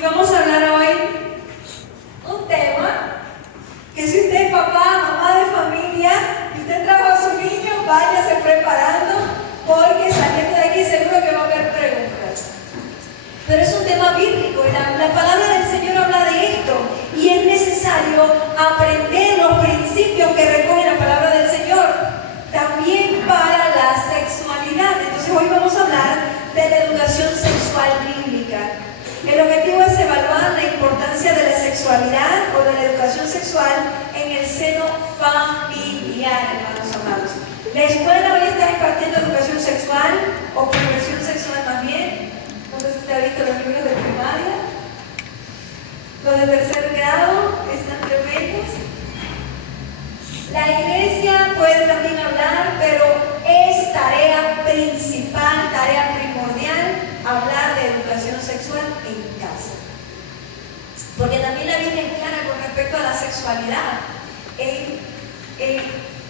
Y vamos a hablar hoy un tema que si usted es papá, mamá de familia y usted trajo a su niño, váyase preparando porque saliendo de aquí seguro que va a haber preguntas. Pero es un tema bíblico y la palabra del Señor habla de esto y es necesario aprender los principios que recoge la palabra del Señor también para la sexualidad. Entonces hoy vamos a hablar de la educación sexual bíblica. El objetivo es evaluar la importancia de la sexualidad o de la educación sexual en el seno familiar, hermanos amados. La escuela hoy está impartiendo educación sexual o progresión sexual más bien. No sé si usted ha visto los libros de primaria. Los de tercer grado están tremendos. La iglesia puede también hablar, pero es tarea principal, tarea primordial, hablar de educación sexual en casa. Porque también la Biblia es clara con respecto a la sexualidad.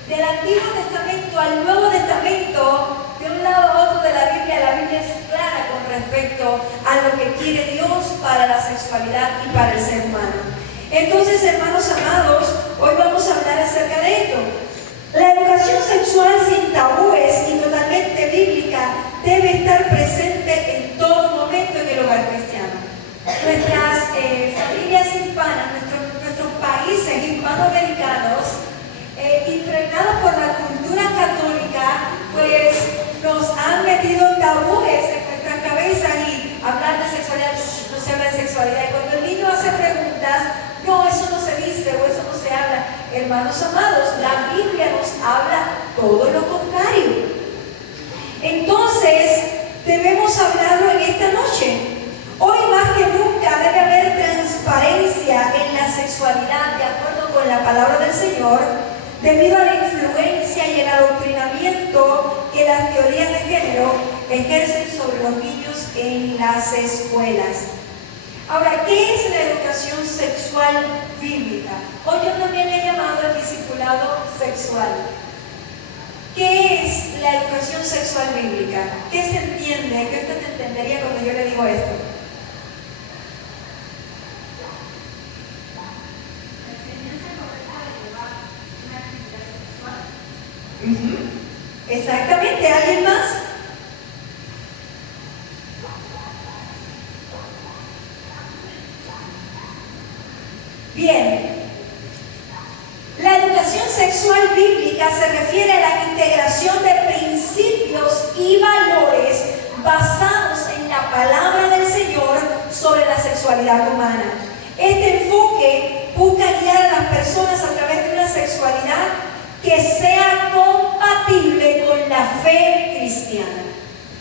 Del Antiguo Testamento al Nuevo Testamento, de un lado a otro de la Biblia es clara con respecto a lo que quiere Dios para la sexualidad y para el ser humano. Entonces, hermanos amados, hoy vamos a hablar acerca de esto. La educación sexual sin tabúes y totalmente bíblica debe estar presente en todo momento en el hogar cristiano. Nuestras familias hispanas, nuestros países hispanoamericanos, impregnados por la cultura católica, pues nos han metido tabúes en nuestras cabezas y hablar de sexualidad, no se habla de sexualidad. Y cuando el niño hace preguntas, no, eso no se dice o eso no se habla. Hermanos amados, la Biblia nos habla todo lo contrario. Entonces, debemos hablarlo en esta noche. Hoy más que nunca debe haber transparencia en la sexualidad de acuerdo con la palabra del Señor, debido a la influencia y el adoctrinamiento que las teorías de género ejercen sobre los niños en las escuelas. Ahora, ¿qué es la educación sexual bíblica? Hoy yo también le he llamado el discipulado sexual. ¿Qué es la educación sexual bíblica? ¿Qué se entiende? ¿Qué usted entendería cuando yo le digo esto? Exactamente, ¿alguien más? Bien, la educación sexual bíblica se refiere a la integración de principios y valores basados en la palabra del Señor sobre la sexualidad humana. Este enfoque busca guiar a las personas a través de una sexualidad que sea compatible con la fe cristiana.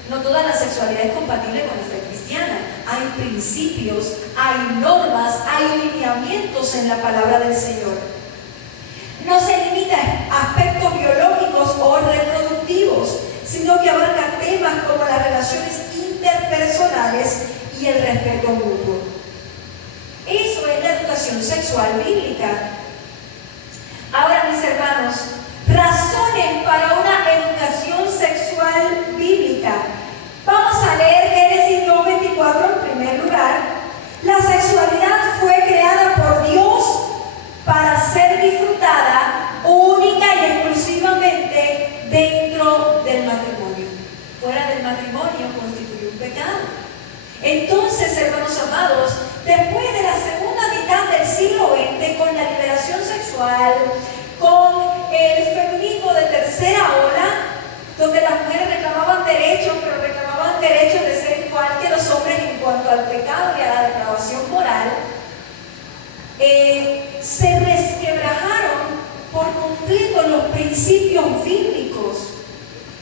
No toda la sexualidad es compatible con la fe cristiana. Hay principios, hay normas, hay lineamientos en la palabra del Señor. No se limita a aspectos biológicos o reproductivos, sino que abarca temas como las relaciones interpersonales y el respeto mutuo. Eso es la educación sexual bíblica. Ahora, mis hermanos, razones para una educación sexual bíblica. Vamos a leer Génesis 2:24 en primer lugar. La sexualidad fue creada por Dios para ser disfrutada única y exclusivamente dentro del matrimonio. Fuera del matrimonio constituye un pecado. Entonces, hermanos amados, después de la segunda mitad del siglo XX, con la liberación sexual, con el feminismo de tercera ola, donde las mujeres reclamaban derechos, pero reclamaban derechos de ser igual que los hombres en cuanto al pecado y a la depravación moral, se resquebrajaron por completo los principios bíblicos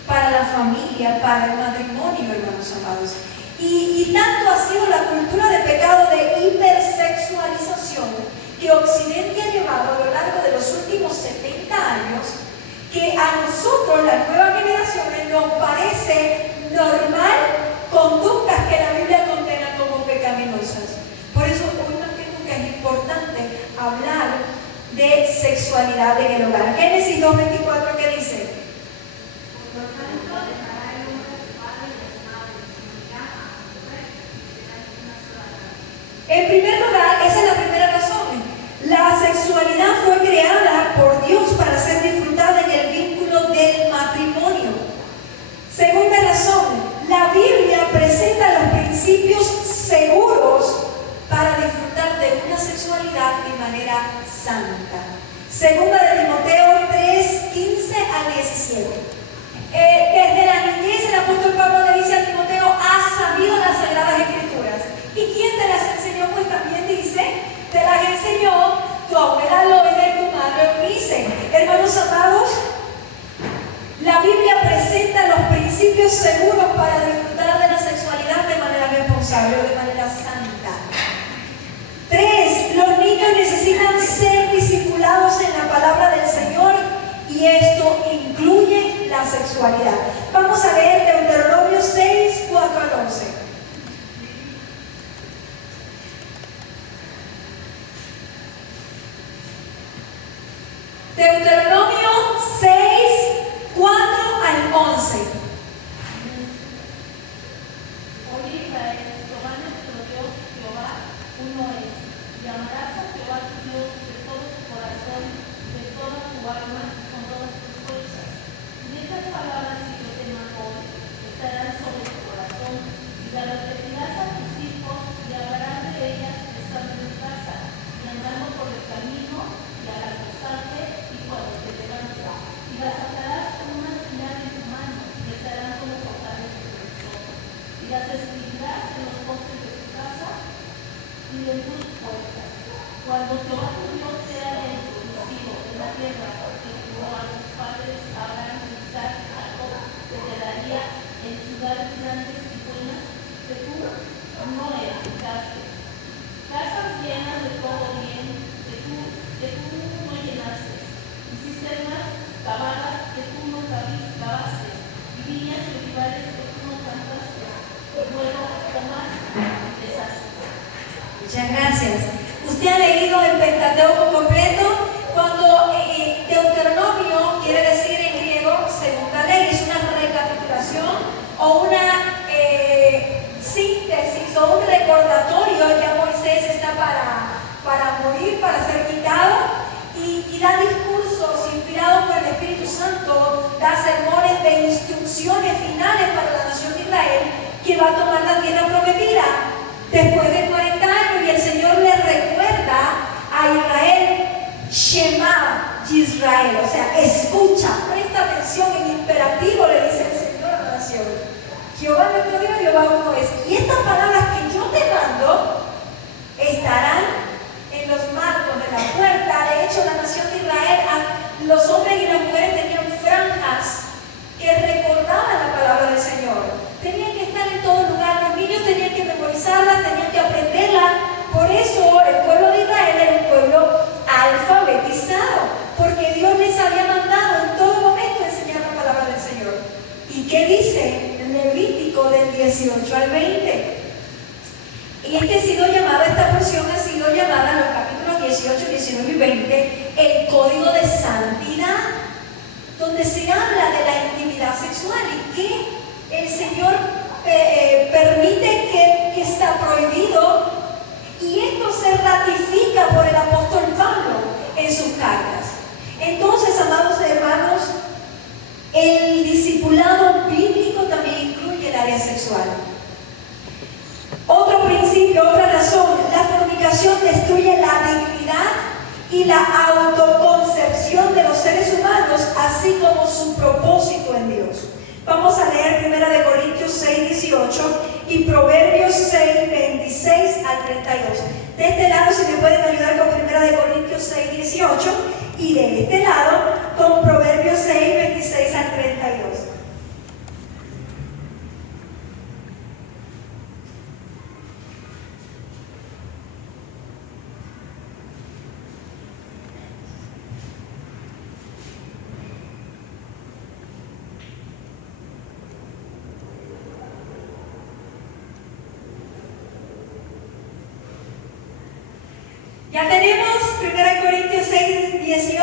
para la familia, para el matrimonio, hermanos amados. Y tanto ha sido la cultura de pecado de hipersexualización que Occidente ha llevado a lo largo de los últimos 70 años, que a nosotros, las nuevas generaciones, nos parece normal conductas que la Biblia condena como pecaminosas. Por eso hoy más que nunca es importante hablar de sexualidad en el hogar. Génesis 2:24, ¿qué dice? Por lo tanto, dejará el hombre a su padre y a su madre, y se unirá a su mujer, y serán una sola carne. En primer lugar, esa es la primera razón. La sexualidad fue creada por Dios para ser disfrutada en el vínculo del matrimonio. Segunda razón, la Biblia presenta los principios seguros para disfrutar de una sexualidad de manera santa. Segunda de Timoteo 3, 15 al 17. Desde la niñez el apóstol Pablo le dice a Timoteo: has sabido las sagradas escrituras. ¿Y quién te las enseñó? Pues también dice: te las enseñó tu abuela Loida y tu madre Eunice. Hermanos amados, la Biblia presenta los principios seguros para disfrutar de la sexualidad de manera responsable o de manera santa. 3. Los niños necesitan ser discipulados en la palabra del Señor, y esto incluye la sexualidad. Vamos a leer Deuteronomio 6, 4 al 11. Deuteronomio 6, 4 al 11. Oye Israel, Jehová nuestro Dios, Jehová uno es. Y amarás a Jehová tu Dios de todo tu corazón, de toda tu alma, con todas tus fuerzas. Y estas palabras que yo te mando hoy estarán sobre tu corazón, y las repetirás a tus hijos, y hablarás de ellas estando en casa, y andando por el camino, y al acostarte, y cuando te levantes. Y las atarás con una señal en tu mano, y estarán como portales de tus ojos. Y las escribirás en los postes de tu casa y en tus puertas. Cuando Jehová tu Dios te haya introducido en la tierra que juró a tus padres Abraham, Isaac y Jacob, que te daría en ciudades grandes y buenas, que tú no edificaste, casas llenas de todo bien, que tú no llenaste, y cisternas cavadas que tú no cavaste, y viñas y olivares que tú no plantaste, y luego tomaste y deshaste. Muchas gracias. Usted ha leído el Pentateuco completo. Cuando Deuteronomio quiere decir en griego segunda ley, es una recapitulación o una síntesis o un recordatorio. Ya Moisés está para morir, para ser quitado, y da discursos inspirados por el Espíritu Santo, da sermones de instrucciones finales para la nación de Israel, que va a tomar la tierra prometida después de 40 años, y el Señor le recuerda a Israel: Shema Israel, o sea, escucha, presta atención, en imperativo le dice el Señor a la nación: Jehová nuestro Dios, Jehová uno es. Y estas palabras que yo te mando estarán en los marcos de la puerta. De hecho, la nación de Israel, los hombres y las mujeres tenían franjas que recordaban la palabra del Señor. Tenían que estar en todo lugar, los niños tenían que memorizarla, tenían que aprenderla. Por eso el pueblo de Israel era un pueblo alfabetizado, porque Dios les había mandado en todo momento enseñar la palabra del Señor. ¿Y qué dice Levítico del 18 al 20? Y esta porción ha sido llamada en los capítulos 18, 19 y 20 el código de santidad, donde se habla de la intimidad sexual y que el Señor permite que está prohibido, y esto se ratifica por el apóstol Pablo en sus cartas. Entonces, amados hermanos, el discipulado bíblico también incluye el área sexual. Otro principio, otra razón: la fornicación destruye la dignidad y la autoconcepción de los seres humanos, así como su propósito en Dios. Vamos a leer 1 Corintios 6, 18 y Proverbios 6, 26 al 32. De este lado, si me pueden ayudar con 1 Corintios 6, 18, y de este lado con Proverbios 6, 26 al 32. Ya tenemos 1 Corintios 6, 18.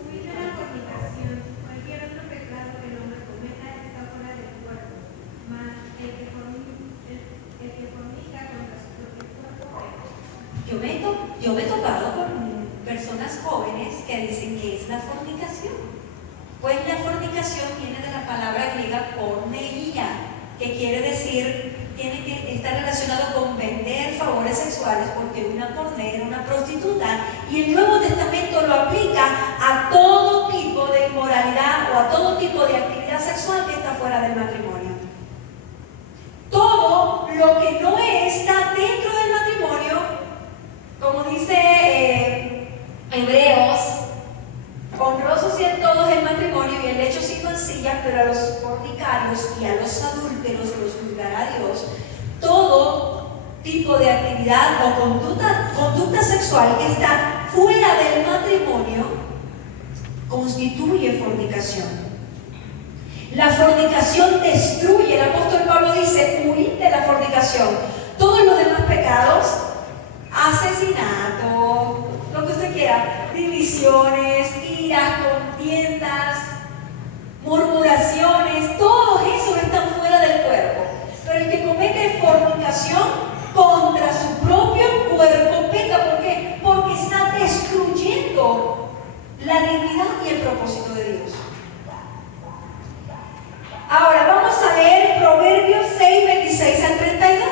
Huir de la fornicación. Cualquier otro pecado que el hombre cometa está fuera del cuerpo, mas el que fornica yo me he topado con personas jóvenes que dicen que es la fornicación. Pues la fornicación viene de la palabra griega porneia, que quiere decir, tiene que estar relacionado con vender favores sexuales, porque una pornea era una prostituta, y el Nuevo Testamento lo aplica a todo tipo de inmoralidad o a todo tipo de actividad sexual que está fuera del matrimonio. Todo lo que no está dentro del matrimonio, como dice Hebreos, honrosos sean todos el matrimonio y el lecho sin mancilla, pero a los fornicarios y a los adúlteros los juzgará Dios. Todo tipo de actividad o conducta sexual que está fuera del matrimonio constituye fornicación. La fornicación destruye. El apóstol Pablo dice: huid de la fornicación. Todos los demás pecados, asesinato, lo que usted quiera, divisiones, iras, contiendas, murmuraciones, todos esos están fuera del cuerpo. Pero el que comete fornicación contra su propio cuerpo peca. ¿Por qué? Porque está destruyendo la dignidad y el propósito de Dios. Ahora vamos a leer Proverbios 6, 26 al 32.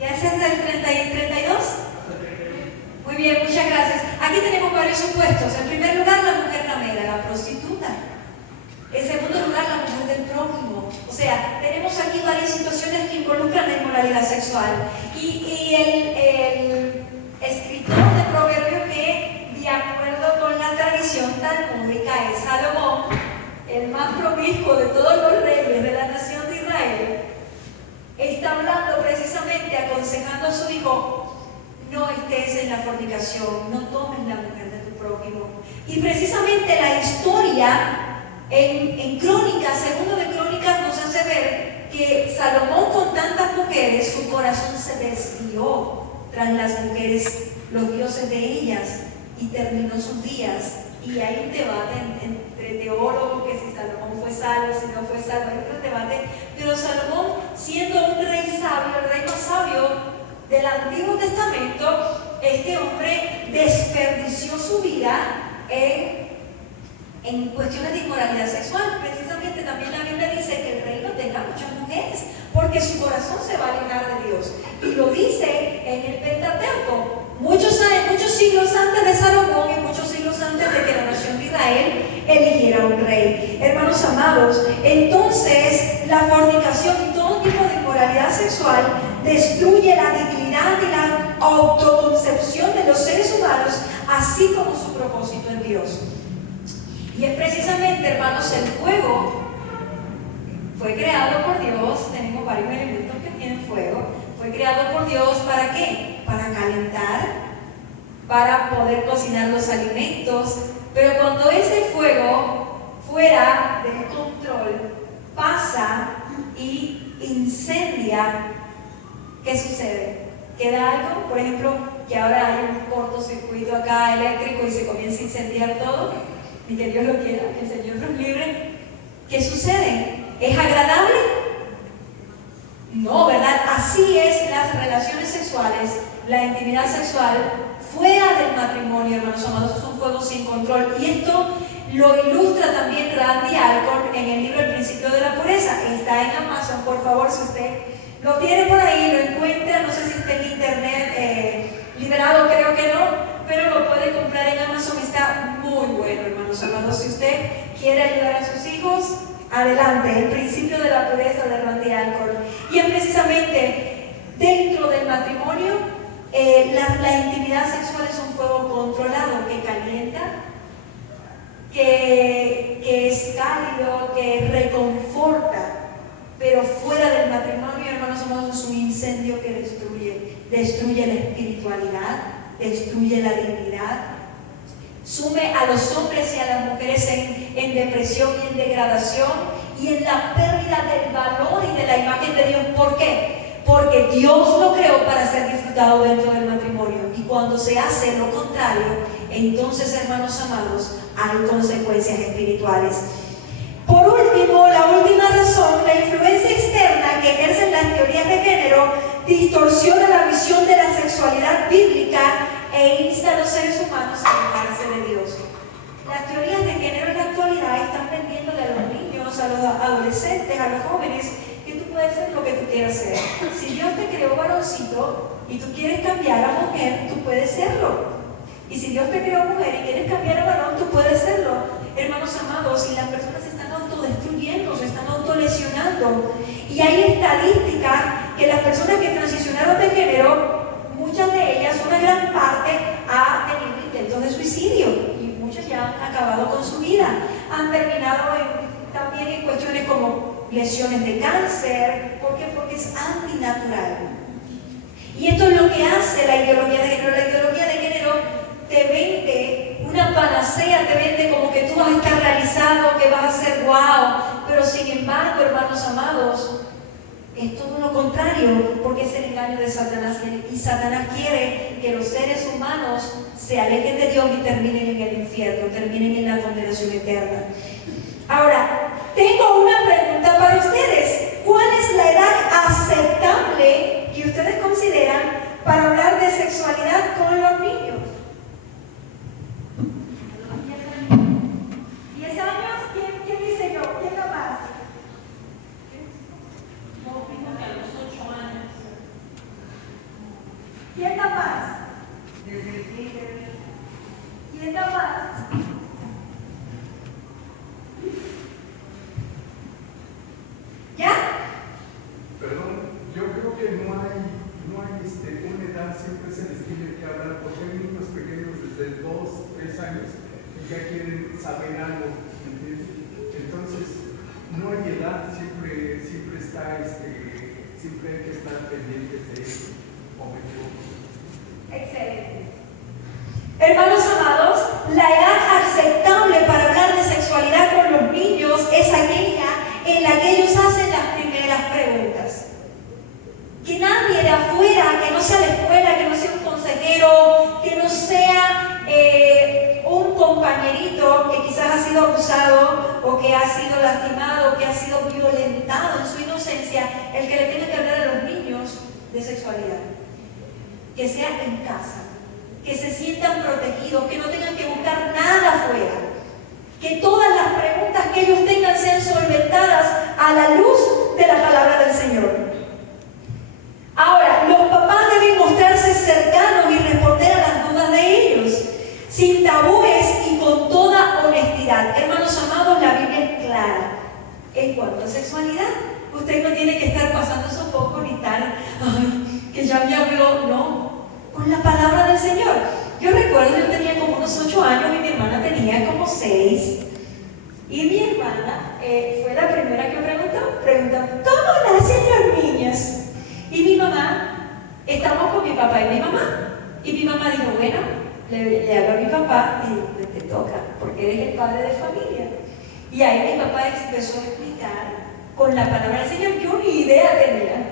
¿Ya ese es el 30 y el 32? Muy bien, muchas gracias. Aquí tenemos varios supuestos. En primer lugar, la mujer ramera, la prostituta. En segundo lugar, la mujer del prójimo. O sea, tenemos aquí varias situaciones que involucran la inmoralidad sexual. Y el escritor de Proverbios, que de acuerdo con la tradición talmúdica es Salomón, el más promiscuo de todos los reyes de la nación de Israel, está hablando precisamente, aconsejando a su hijo: no estés en la fornicación, no tomes la mujer de tu prójimo. Y precisamente la historia en Crónicas, segundo de Crónicas, nos hace ver que Salomón, con tantas mujeres, su corazón se desvió tras las mujeres, los dioses de ellas, y terminó sus días. Y hay un debate entre teólogos, que si Salomón fue salvo, si no fue salvo, hay otro debate. Pero Salomón, siendo un rey sabio, el rey más sabio del Antiguo Testamento, este hombre desperdició su vida en cuestiones de inmoralidad sexual. Precisamente también la Biblia dice que el rey no tenga muchas mujeres, porque su corazón se va a alejar de Dios. Y lo dice en el Pentateuco. Muchos siglos antes de Salomón y muchos siglos antes de que la nación de Israel eligiera un rey. Hermanos amados, entonces la fornicación y todo tipo de inmoralidad sexual destruye la dignidad y la autoconcepción de los seres humanos, así como su propósito en Dios. Y es precisamente, hermanos, el fuego fue creado por Dios. Tenemos varios elementos que tienen fuego. Fue creado por Dios, ¿para qué? Para calentar, para poder cocinar los alimentos. Pero cuando ese fuego, fuera del control, pasa y incendia, ¿qué sucede? ¿Queda algo? Por ejemplo, que ahora hay un cortocircuito acá eléctrico y se comienza a incendiar todo. Y que Dios lo quiera, que el Señor nos libre. ¿Qué sucede? ¿Es agradable? No, ¿verdad? Así es las relaciones sexuales, la intimidad sexual fuera del matrimonio, hermanos amados. Es un fuego sin control. Y esto lo ilustra también Randy Alcorn en el libro El Principio de la Pureza. Está en Amazon, por favor, si usted Lo tiene por ahí, lo encuentra, no sé si está en internet liberado, creo que no, pero lo puede comprar en Amazon, está muy bueno, hermanos amados. Si usted quiere ayudar a sus hijos, adelante. El principio de la pureza de Randy Alcorn. Y es precisamente dentro del matrimonio, la intimidad sexual es un fuego controlado que calienta, que es cálido, que reconforta. Pero fuera del matrimonio, hermanos amados, es un incendio que destruye la espiritualidad, destruye la dignidad, sume a los hombres y a las mujeres en depresión y en degradación y en la pérdida del valor y de la imagen de Dios. ¿Por qué? Porque Dios lo creó para ser disfrutado dentro del matrimonio, y cuando se hace lo contrario, entonces, hermanos amados, hay consecuencias espirituales. Por último, la última razón, la influencia externa que ejercen las teorías de género distorsiona la visión de la sexualidad bíblica e insta a los seres humanos a alejarse de Dios. Las teorías de género en la actualidad están vendiéndole a los niños, a los adolescentes, a los jóvenes, que tú puedes ser lo que tú quieras ser. Si Dios te creó varoncito y tú quieres cambiar a mujer, tú puedes serlo. Y si Dios te creó mujer y quieres cambiar a varón, tú puedes serlo. Hermanos amados, y las personas se están autodestruyendo, se están autolesionando. Y hay estadísticas que las personas que transicionaron de género, muchas de ellas, una gran parte, ha tenido intentos de suicidio. Y muchas ya han acabado con su vida. Han terminado también en cuestiones como lesiones de cáncer. ¿Por qué? Porque es antinatural. Y esto es lo que hace la ideología de género. La ideología de género te vende una panacea, te vende como que tú vas a estar realizado, que vas a ser wow, pero sin embargo, hermanos amados, es todo lo contrario, porque es el engaño de Satanás, y Satanás quiere que los seres humanos se alejen de Dios y terminen en el infierno, terminen en la condenación eterna. Ahora, tengo una pregunta para ustedes. ¿Cuál es la edad aceptable que ustedes consideran para hablar de sexualidad con los niños? 10 años. ¿Quién dice yo? ¿Quién da más? Yo opino que a los 8 años. ¿Quién da más? ¿Quién da más? ¿Ya? Perdón, yo creo que no hay una edad, siempre se les tiene que hablar, porque hay niños pequeños desde 2, 3 años y ya quieren saber algo, ¿entiendes? Entonces, no hay edad, siempre está, siempre hay que estar pendientes de eso, o me equivoco. Excelente. Hermanos amados, la edad aceptable para hablar de sexualidad con los niños es aquella en la que ellos hacen las primeras preguntas. Que nadie de afuera, que no sea la escuela, que no sea un consejero, que no sea un compañerito que quizás ha sido abusado o que ha sido lastimado o que ha sido violentado en su inocencia, el que le tenga que hablar a los niños de sexualidad. Que sea en casa, que se sientan protegidos, que no tengan que buscar nada afuera, que todas las preguntas que ellos tengan sean solventadas a la luz de la palabra del Señor. Ahora, los papás deben mostrarse cercanos y responder a las dudas de ellos, sin tabúes y con toda honestidad. Hermanos amados, la Biblia es clara en cuanto a sexualidad. Usted no tiene que estar pasando sofoco ni tal, ay, que ya me habló, no, con la palabra del Señor. Yo recuerdo, yo tenía como unos 8 años y mi hermana tenía como 6. Y mi hermana fue la primera que preguntó, ¿cómo nacen los niños? Y mi mamá, estamos con mi papá y mi mamá. Y mi mamá dijo, bueno, le hablo a mi papá y dijo, te toca, porque eres el padre de familia. Y ahí mi papá empezó a explicar con la palabra del Señor. Yo ni idea tenía.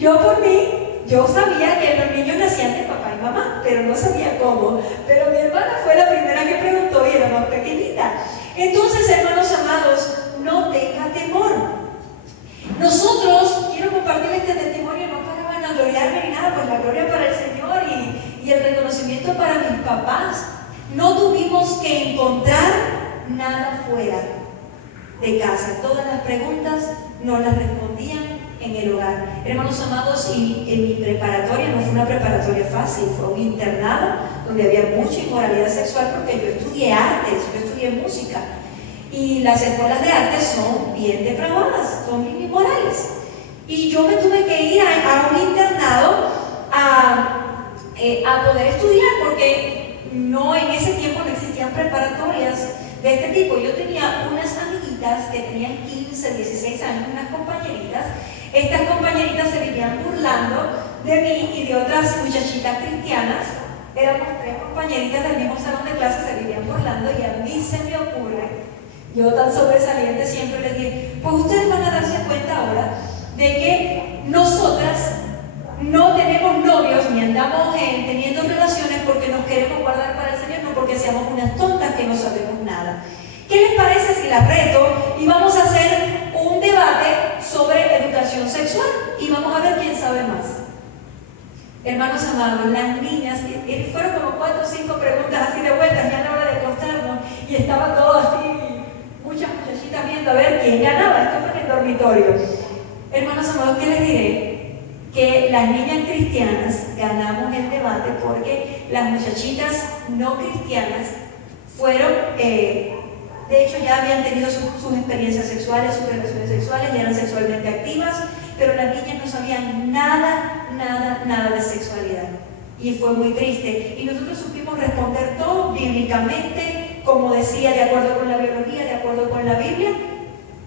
Yo por mí, yo sabía que los niños nacían de papá y mamá, pero no sabía cómo. Pero mi hermana fue la primera que preguntó y era más pequeñita. Entonces, hermanos amados, no tenga temor. Nosotros, quiero compartir este testimonio no para vanagloriarme ni nada, pues la gloria para el Señor y el reconocimiento para mis papás. No tuvimos que encontrar nada fuera de casa. Todas las preguntas nos las respondían en el hogar. Hermanos amados, y en mi preparatoria no fue una preparatoria fácil, fue un internado donde había mucha inmoralidad sexual porque yo estudié artes, yo estudié música. Y las escuelas de arte son bien depravadas, son bien inmorales. Y yo me tuve que ir a un internado a poder estudiar, porque no, en ese tiempo no existían preparatorias de este tipo. Yo tenía unas amiguitas que tenían 15, 16 años, unas compañeritas. Estas compañeritas se vivían burlando de mí y de otras muchachitas cristianas. Éramos 3 compañeritas del mismo salón de clase, se vivían burlando, y a mí se me ocurre, yo tan sobresaliente siempre les dije, pues ustedes van a darse cuenta ahora de que nosotras no tenemos novios ni andamos teniendo relaciones porque nos queremos guardar para el Señor, no porque seamos unas tontas que no sabemos nada. ¿Qué les parece si las reto y vamos a hacer un debate sobre educación sexual y vamos a ver quién sabe más? Hermanos amados, las niñas, fueron como 4 o 5 preguntas así de vueltas ya a la hora de acostarnos, y estaba todo así, muchas muchachitas viendo a ver quién ganaba. Esto fue en el dormitorio. Hermanos amados, ¿qué les diré? Que las niñas cristianas ganamos el debate porque las muchachitas no cristianas fueron, de hecho ya habían tenido sus experiencias sexuales, sus relaciones sexuales, ya eran sexualmente activas, pero las niñas no sabían nada de sexualidad. Y fue muy triste. Y nosotros supimos responder todo bíblicamente, como decía, de acuerdo con la biología, de acuerdo con la Biblia.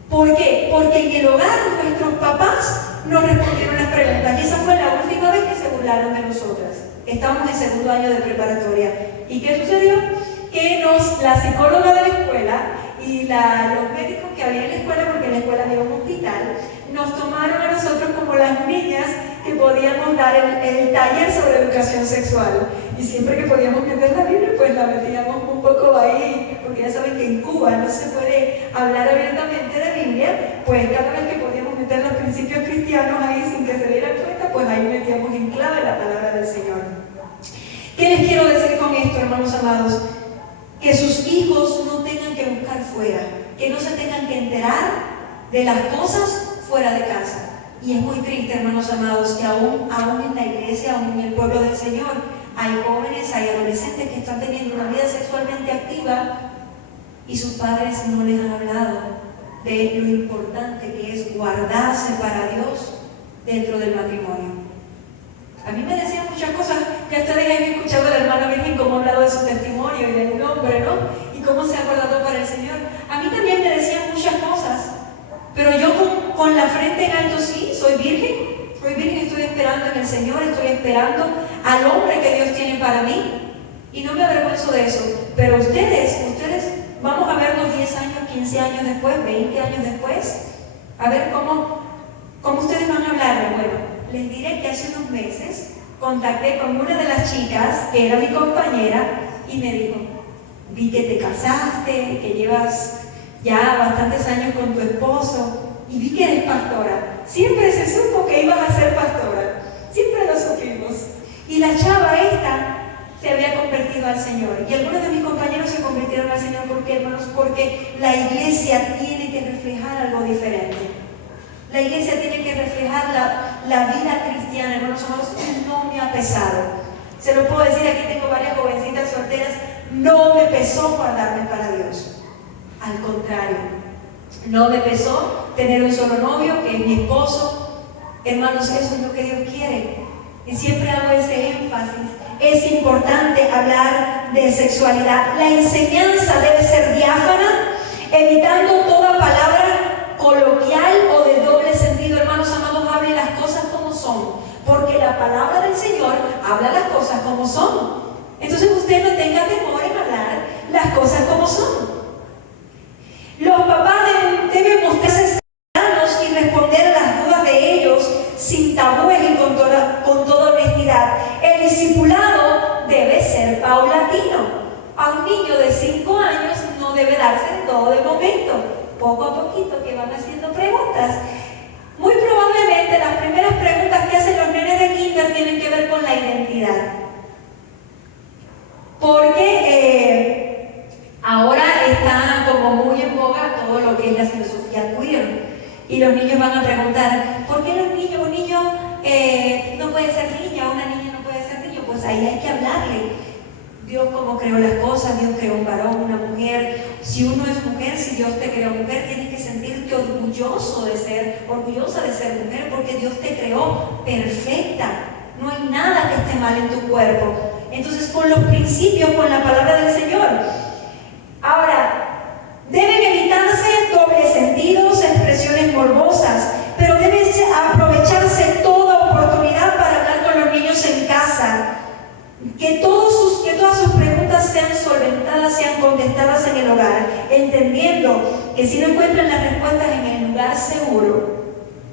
¿Por qué? Porque en el hogar nuestros papás nos respondieron las preguntas, y esa fue la última vez que se burlaron de nosotras. Estábamos en segundo año de preparatoria. ¿Y qué sucedió? Que la psicóloga de la escuela y los médicos que había en la escuela, porque en la escuela había un hospital, nos tomaron a nosotros como las niñas que podíamos dar el taller sobre educación sexual. Y siempre que podíamos meter la Biblia, pues la metíamos un poco ahí, porque ya saben que en Cuba no se puede hablar abiertamente de Biblia, pues cada vez que podíamos meter los principios cristianos ahí sin que se dieran cuenta, pues ahí metíamos en clave la palabra del Señor. ¿Qué les quiero decir con esto, hermanos amados? Que sus hijos no tengan que buscar fuera, que no se tengan que enterar de las cosas fuera de casa. Y es muy triste, hermanos amados, que aún en la iglesia, aún en el pueblo del Señor, hay jóvenes, hay adolescentes que están teniendo una vida sexualmente activa y sus padres no les han hablado de lo importante que es guardarse para Dios dentro del matrimonio. A mí me decían muchas cosas, que ustedes han escuchado a la hermana Virgen cómo ha hablado de su testimonio y del nombre, ¿no? Y cómo se ha guardado para el Señor. A mí también me decían muchas cosas, pero yo con la frente en alto, sí, soy virgen, estoy esperando en el Señor, estoy esperando al hombre que Dios tiene para mí, y no me avergüenzo de eso. Pero ustedes, vamos a vernos 10 años, 15 años después, 20 años después, a ver cómo ustedes van a hablarme. Bueno, les diré que hace unos meses contacté con una de las chicas que era mi compañera y me dijo, vi que te casaste, que llevas ya bastantes años con tu esposo, y vi que eres pastora. Siempre se supo que ibas a ser pastora, siempre lo supimos. Y la chava esta se había convertido al Señor, y algunos de mis compañeros se convirtieron al Señor. ¿Por qué, hermanos? Porque la iglesia tiene que reflejar algo diferente. La iglesia tiene que reflejar la vida cristiana, hermanos amados, y no me ha pesado. Se lo puedo decir, aquí tengo varias jovencitas solteras, no me pesó guardarme para Dios. Al contrario, no me pesó tener un solo novio, que es mi esposo. Hermanos, eso es lo que Dios quiere. Y siempre hago ese énfasis. Es importante hablar de sexualidad. La enseñanza debe ser diáfana, evitando toda palabra coloquial o de doble sentido. Hermanos amados, hable las cosas como son, porque la palabra del Señor habla las cosas como son. Entonces usted no tenga temor en hablar las cosas como son. Los papás deben mostrarse cercanos y responder a las dudas de ellos sin tabúes y con toda honestidad. El discipulado debe ser paulatino. A un niño de 5 años no debe darse todo de momento, poco a poquito, que van haciendo preguntas. Muy probablemente las primeras preguntas que hacen los nenes de kinder tienen que ver con la identidad. Porque ahora está como muy en boga todo lo que es la filosofía queer. Y los niños van a preguntar, ¿por qué un niño no puede ser niña, una niña no puede ser niño? Pues ahí hay que hablarle. Dios cómo creó las cosas, Dios creó un varón, una mujer. Si uno es mujer, si Dios te creó mujer, tienes que sentirte orgullosa de ser mujer, porque Dios te creó perfecta. No hay nada que esté mal en tu cuerpo. Entonces, con los principios, con la palabra del Señor. Ahora, deben evitarse dobles sentidos, expresiones morbosas, pero debe aprovecharse toda oportunidad para hablar con los niños en casa. Que todas sus preguntas sean solventadas, sean contestadas en el hogar, entendiendo que si no encuentran las respuestas en el lugar seguro,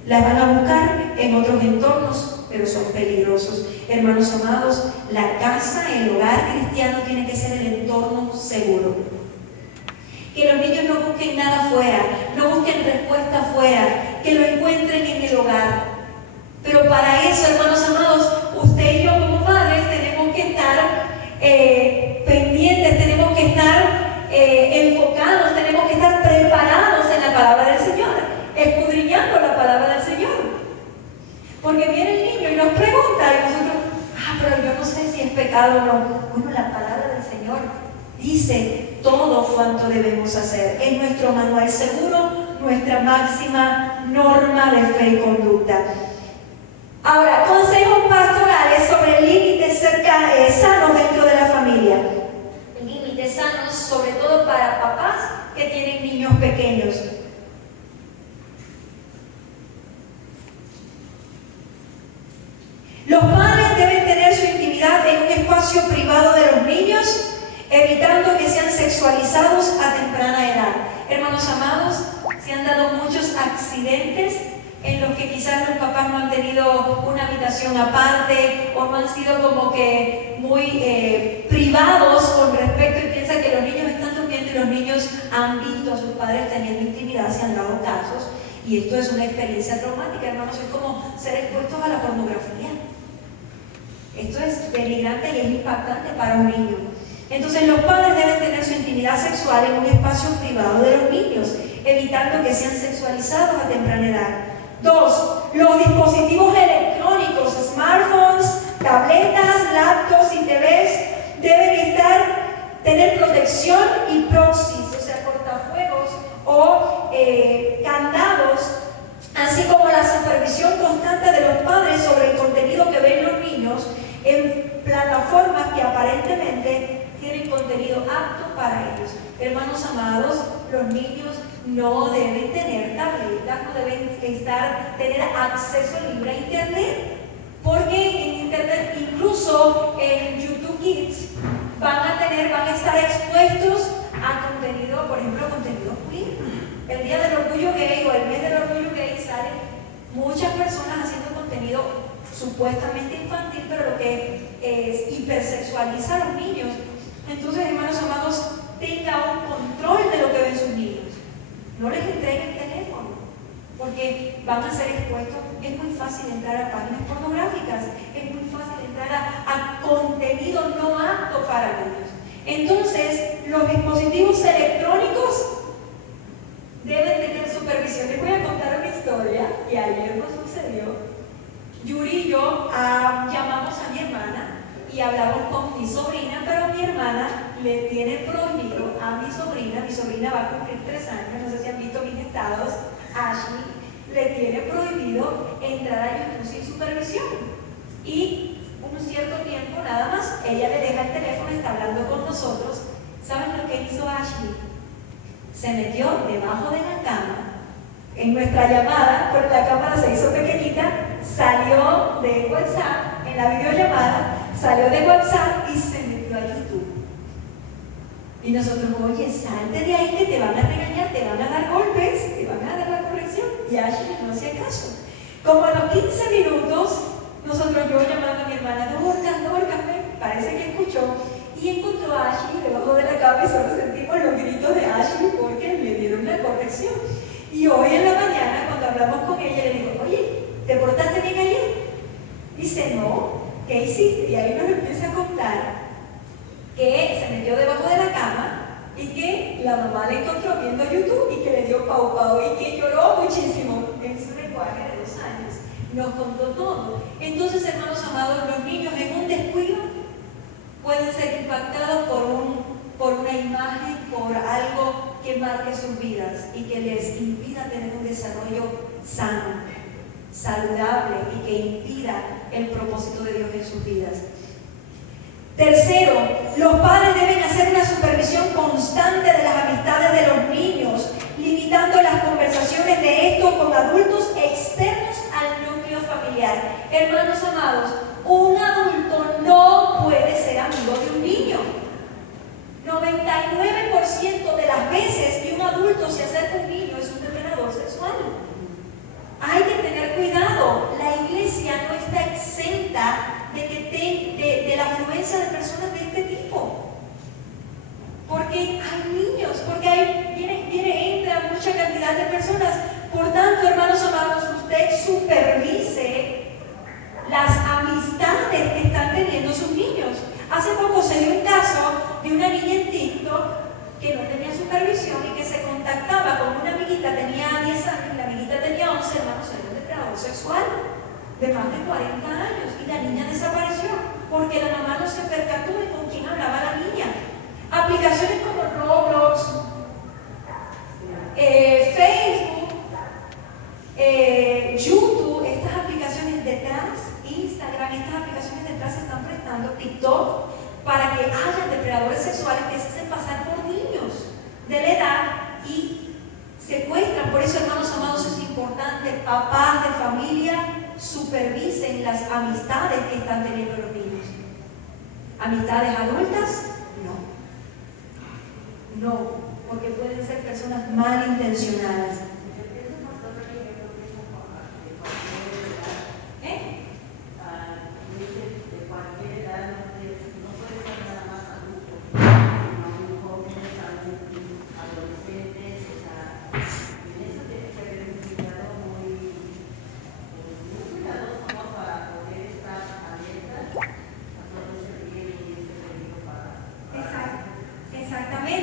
las van a buscar en otros entornos, pero son peligrosos. Hermanos amados, la casa, el hogar cristiano tiene que ser el entorno seguro. Que los niños no busquen nada afuera, no busquen respuesta afuera, que lo encuentren en el hogar. Pero para eso, hermanos amados, usted y yo como padres tenemos que estar pendientes, tenemos que estar enfocados, tenemos que estar preparados en la palabra del Señor, escudriñando la palabra del Señor. Porque viene el niño y nos pregunta y nosotros, pero yo no sé si es pecado o no. Bueno, la palabra del Señor dice todo cuanto debemos hacer. Es nuestro manual seguro, nuestra máxima norma de fe y conducta. Ahora, consejos pastorales sobre límites sanos dentro de la familia. Límites sanos, sobre todo para papás que tienen niños pequeños. Los padres deben tener su intimidad en un espacio privado de los niños, evitando que sean sexualizados a temprana edad. Hermanos amados, se han dado muchos accidentes en los que quizás los papás no han tenido una habitación aparte o no han sido como que muy privados con respecto, y piensan que los niños están durmiendo y los niños han visto a sus padres teniendo intimidad, se han dado casos, y esto es una experiencia traumática, hermanos. Es como ser expuestos a la pornografía. Esto es denigrante y es impactante para un niño. Entonces los padres deben tener su intimidad sexual en un espacio privado de los niños, evitando que sean sexualizados a temprana edad. 2. Los dispositivos electrónicos, smartphones, tabletas, laptops y TVs deben tener protección y proxies, o sea, cortafuegos o candados, así como la supervisión constante de los padres sobre el contenido que ven los niños en plataformas que aparentemente tienen contenido apto para ellos. Hermanos amados, los niños no deben tener tabletas, no deben tener acceso libre a Internet, porque en Internet, incluso en YouTube Kids, van a estar expuestos a contenido, por ejemplo, contenido queer. El Día del Orgullo Gay o el Mes del Orgullo Gay salen muchas personas haciendo contenido supuestamente infantil, pero lo que es hipersexualiza a los niños. Entonces, hermanos amados, tenga un control de lo que ven sus niños. No les entreguen el teléfono, porque van a ser expuestos. Es muy fácil entrar a páginas pornográficas, es muy fácil entrar a contenido no apto para niños. Entonces, los dispositivos electrónicos deben tener supervisión. Les voy a contar una historia que ayer nos sucedió. Yuri y yo llamamos a mi hermana y hablamos con mi sobrina, pero mi hermana le tiene prohibido a mi sobrina va a cumplir 3 años, no sé si han visto mis estados, Ashley, le tiene prohibido entrar a YouTube sin supervisión. Y un cierto tiempo nada más, ella le deja el teléfono, está hablando con nosotros. ¿Saben lo que hizo Ashley? Se metió debajo de la cama, en nuestra llamada, pero la cámara se hizo pequeñita, salió de WhatsApp, en la videollamada, salió de WhatsApp y se metió a YouTube. Y nosotros, oye, salte de ahí que te van a regañar, te van a dar golpes, te van a dar la corrección. Y Ashley no hacía caso. Como a los 15 minutos, yo llamando a mi hermana, Dorcas, parece que escuchó, y encontró a Ashley debajo de la cama y solo sentimos los gritos de Ashley porque le dieron la corrección. Y hoy en la mañana, cuando hablamos con ella, le digo, oye, ¿te portaste bien ayer? Dice, no, ¿qué hiciste? Y ahí nos empieza a contar que se metió debajo de la cama y que la mamá le encontró viendo YouTube y que le dio pau y que lloró muchísimo. nos contó todo. Entonces, hermanos amados, los niños en un descuido pueden ser impactados por una imagen, por algo que marque sus vidas y que les impida tener un desarrollo sano, saludable y que impida el propósito de Dios en sus vidas. Tercero, los padres deben hacer una supervisión constante de las amistades de los niños, limitando las conversaciones de estos con adultos externos al núcleo familiar. Hermanos amados, un adulto no puede ser amigo de un niño. 99% de las veces que un adulto se acerca a un niño es un depredador sexual. Hay que tener cuidado. La iglesia no está exenta de la afluencia de personas de este tipo. Porque hay niños, porque entra mucha cantidad de personas. Por tanto, hermanos amados, usted supervise las amistades que están teniendo sus niños. Hace poco se dio un caso de una niña en TikTok que no tenía supervisión y que se contactaba con una amiguita, tenía 10 años y la amiguita tenía 11, hermanos, era un depredador sexual de más de 40 años y la niña desapareció porque la mamá no se percató de con quién hablaba la niña. Aplicaciones como Roblox, Facebook, YouTube, estas aplicaciones detrás, Instagram, estas aplicaciones detrás se están prestando, TikTok, para que haya depredadores sexuales que se hacen pasar por niños de la edad y secuestran. Por eso, hermanos amados, es importante, papás de familia, supervisen las amistades que están teniendo los niños. ¿Amistades adultas? No, porque pueden ser personas malintencionadas.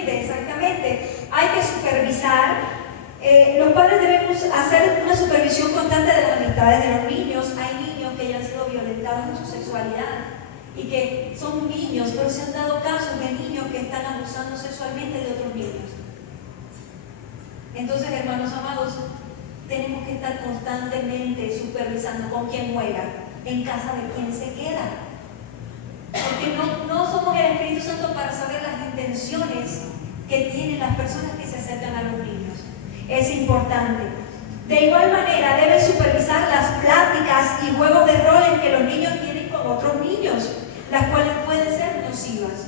Exactamente. Hay que supervisar. Los padres debemos hacer una supervisión constante de las amistades de los niños. Hay niños que ya han sido violentados en su sexualidad y que son niños, pero se han dado casos de niños que están abusando sexualmente de otros niños. Entonces, hermanos amados, tenemos que estar constantemente supervisando con quién juega, en casa de quién se queda. Porque no somos el Espíritu Santo para saber las intenciones que tienen las personas que se acercan a los niños. Es importante. De igual manera, deben supervisar las pláticas y juegos de roles que los niños tienen con otros niños, las cuales pueden ser nocivas.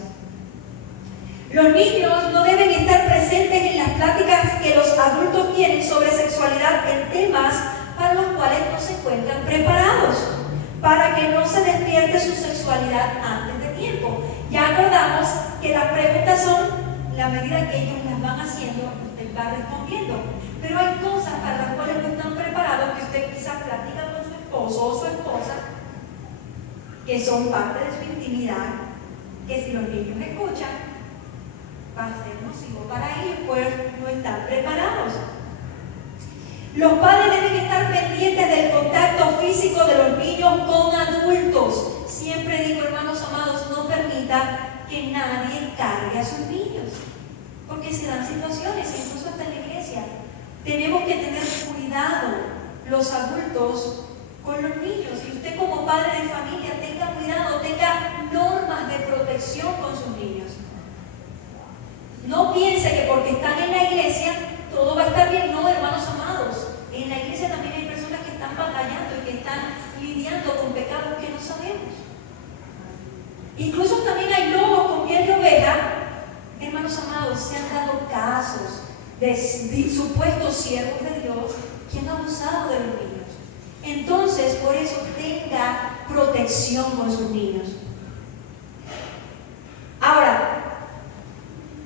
Los niños no deben estar presentes en las pláticas que los adultos tienen sobre sexualidad en temas para los cuales no se encuentran preparados, para que no se despierte su sexualidad antes de tiempo. Ya acordamos que las preguntas son, la medida que ellos las van haciendo, usted va respondiendo. Pero hay cosas para las cuales no están preparados, que usted quizás platica con su esposo o su esposa, que son parte de su intimidad, que si los niños escuchan, va a ser nocivo para ellos, pues no están preparados. Los padres deben estar pendientes del contacto físico de los niños con adultos. Siempre digo, hermanos amados, no permita que nadie cargue a sus niños, porque se dan situaciones, incluso hasta en la iglesia. Tenemos que tener cuidado, los adultos, con los niños. Y usted como padre de familia tenga cuidado, tenga normas de protección con sus niños. No piense que porque están en la iglesia todo va a estar bien. No, hermanos amados, en la iglesia también hay personas que están batallando y que están lidiando con pecados que no sabemos. Incluso también hay lobos con piel de oveja. Hermanos amados, se han dado casos de supuestos siervos de Dios que han abusado de los niños. Entonces, por eso tenga protección con sus niños. Ahora,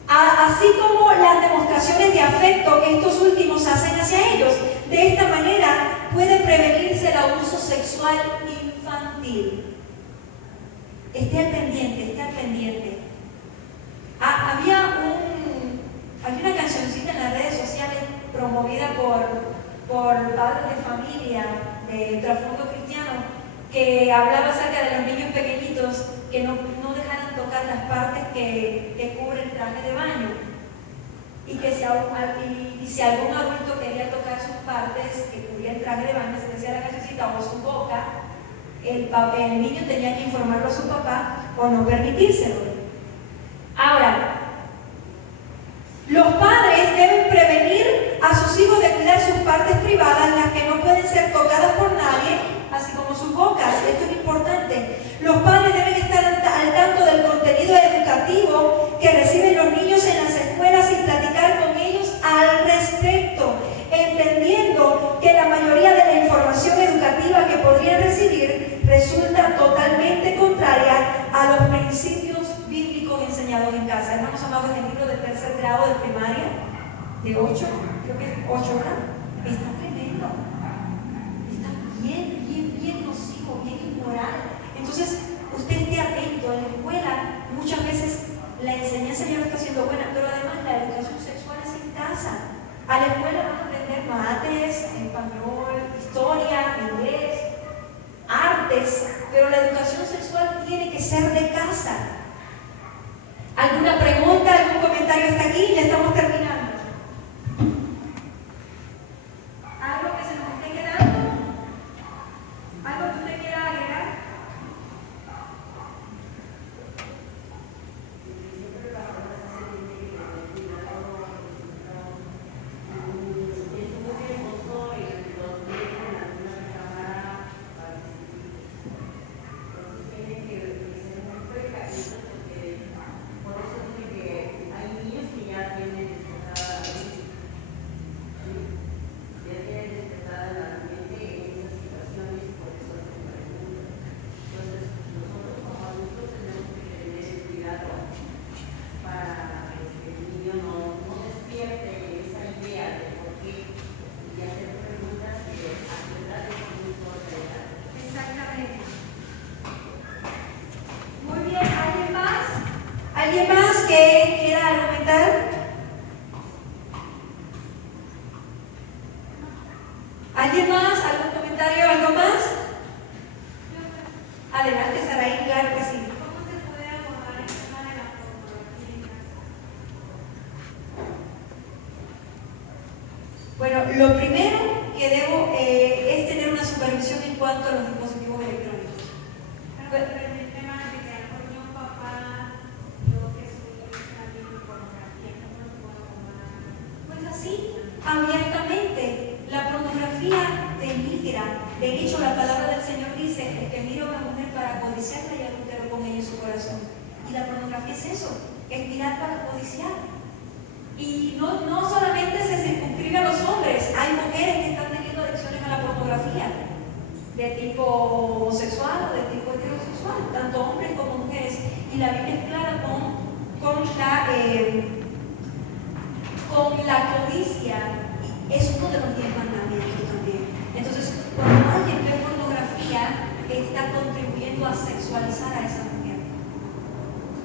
así como las demostraciones de afecto que estos últimos hacen hacia ellos, de esta manera puede prevenirse el abuso sexual infantil. Esté al pendiente, esté al pendiente. Había una cancioncita en las redes sociales promovida por padres de familia de trasfondo cristiano, que hablaba acerca de los niños pequeñitos que no dejaran tocar las partes que cubre el traje de baño. Y que si algún adulto quería tocar sus partes que cubría el traje de baño, se decía la cancioncita, o su boca, el niño tenía que informarlo a su papá o no permitírselo. Ahora, los padres deben prevenir a sus hijos de cuidar sus partes privadas, las que no pueden ser tocadas por nadie, así como sus bocas. Esto es importante. Los padres deben estar al tanto del contenido educativo que reciben los niños en las escuelas y platicar con ellos al respecto, entendiendo que la mayoría de la información educativa que podrían recibir resulta totalmente contraria a los principios bíblicos enseñados en casa. Hermanos amados, en el libro de tercer grado de primaria, de 8, creo que es 8, ¿verdad? Está tremendo. Está bien nocivo, bien inmoral. Entonces, usted esté atento. En la escuela muchas veces la enseñanza ya no está siendo buena, pero además la educación sexual es en casa. A la escuela van a aprender mates, español, historia, inglés, artes, pero la educación sexual tiene que ser de casa. ¿Alguna pregunta, algún comentario hasta aquí? Ya estamos terminando. ¿Algo que se nos esté quedando? ¿Algo que usted quiera agregar? ¿Alguien más que quiera argumentar? ¿Alguien más? ¿Algún comentario? ¿Algo más? Adelante, Saraí, claro que sí. ¿Cómo se puede abordar el tema de la pornografía en casa? Bueno, lo primero que debo es tener una supervisión en cuanto a los dispositivos electrónicos. Pero en el tema de que a lo mejor un papá, yo que su hijo está viendo pornografía, ¿cómo lo puedo abordar? Pues así, abiertamente, la pornografía denigra. De hecho, la palabra del Señor dice: el que mira a una mujer para codiciarla y adulteró con ella en su corazón. Y la pornografía es eso, es mirar para codiciar. Y no solamente se circunscribe a los hombres, hay mujeres que están teniendo adicciones a la pornografía, de tipo homosexual o de tipo heterosexual, tanto hombres como mujeres. Y la Biblia es clara con la codicia. Es uno de los 10 mandamientos también. Entonces, cuando alguien ve pornografía, está contribuyendo a sexualizar a esa mujer.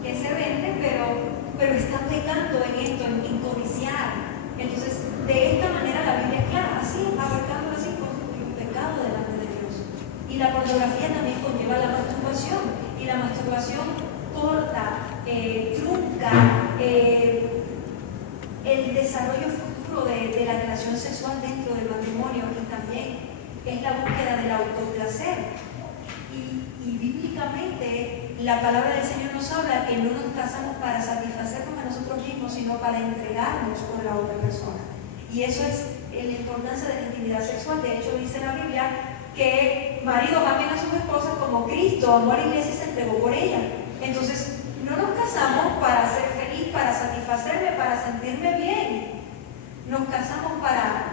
Que se vende, pero está pecando en esto, en codiciar. Entonces, de esta manera la Biblia es clara, así, abarcando así, constituye un pecado delante de Dios. Y la pornografía también conlleva la masturbación. Y la masturbación corta, trunca el desarrollo futuro de la relación sexual dentro del matrimonio, y también es la búsqueda del autoplacer. Y bíblicamente la palabra del Señor nos habla que no nos casamos para satisfacernos a nosotros mismos, sino para entregarnos por la otra persona. Y eso es la importancia de la intimidad sexual. De hecho, dice la Biblia que maridos amen a sus esposas como Cristo amó a la iglesia y se entregó por ella. Entonces, no nos casamos para ser feliz, para satisfacerme, para sentirme bien. Nos casamos para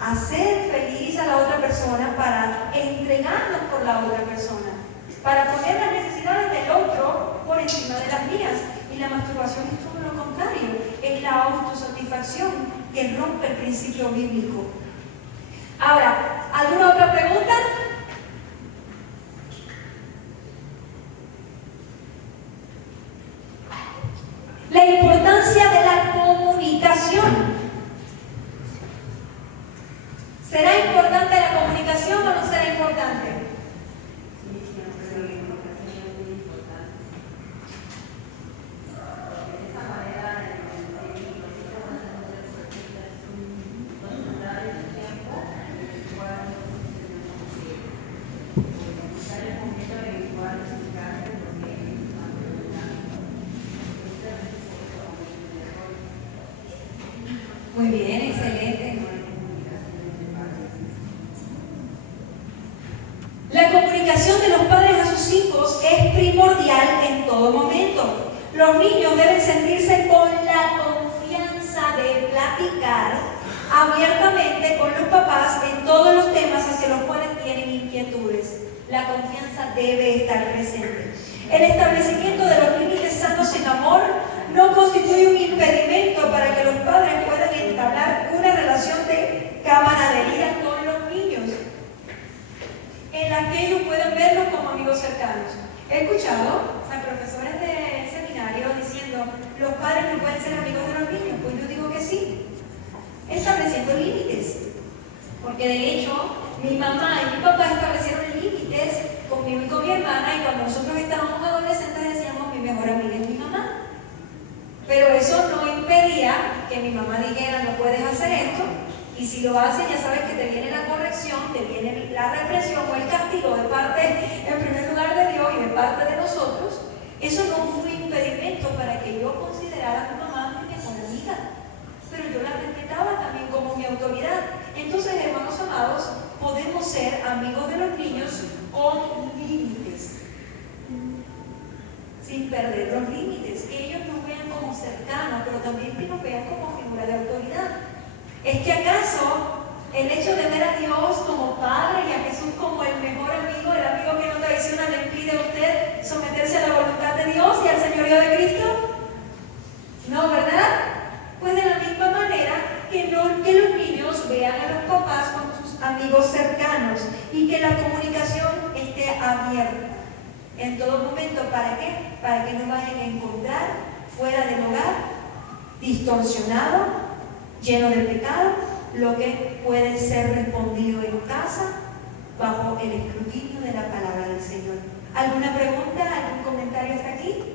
hacer feliz a la otra persona, para entregarnos por la otra persona, para poner las necesidades del otro por encima de las mías. Y la masturbación es todo lo contrario, es la autosatisfacción que rompe el principio bíblico. Ahora, ¿alguna otra pregunta? La importancia de la comunicación. ¿Será importante la comunicación o no será hijos es primordial en todo momento. Los niños deben sentirse con la confianza de platicar abiertamente con los papás en todos los temas hacia los cuales tienen inquietudes. La confianza debe estar presente. El establecimiento de los límites sanos en amor no constituye un impedimento para que los padres puedan entablar una relación de camaradería con los niños, en la que ellos pueden verlos como amigos cercanos. He escuchado a profesores de seminario diciendo, los padres no pueden ser amigos de los niños. Pues yo digo que sí, estableciendo límites. Porque de hecho, mi mamá y mi papá establecieron límites conmigo y con mi hermana, y cuando nosotros estábamos adolescentes decíamos, mi mejor amiga es mi mamá. Pero eso no impedía que mi mamá dijera, no puedes hacer esto, y si lo haces ya sabes que te viene la corrección, te viene la represión o el castigo de parte, en primer lugar, de Dios y de parte de nosotros. Eso no fue un impedimento para que yo considerara a mi mamá mi mejor amiga, pero yo la respetaba también como mi autoridad. Entonces, hermanos amados, podemos ser amigos de los niños con límites, sin perder los límites, que ellos nos vean como cercanos, pero también que nos vean como figura de autoridad. ¿Es que acaso el hecho de ver a Dios como Padre y a Jesús como el mejor amigo, el amigo que no traiciona, le impide a usted someterse a la voluntad de Dios y al señorío de Cristo? No, ¿verdad? Pues de la misma manera que los niños vean a los papás como sus amigos cercanos y que la comunicación esté abierta en todo momento. ¿Para qué? Para que no vayan a encontrar fuera del hogar, distorsionado, lleno de pecado, lo que puede ser respondido en casa bajo el escrutinio de la palabra del Señor. ¿Alguna pregunta? ¿Algún comentario hasta aquí?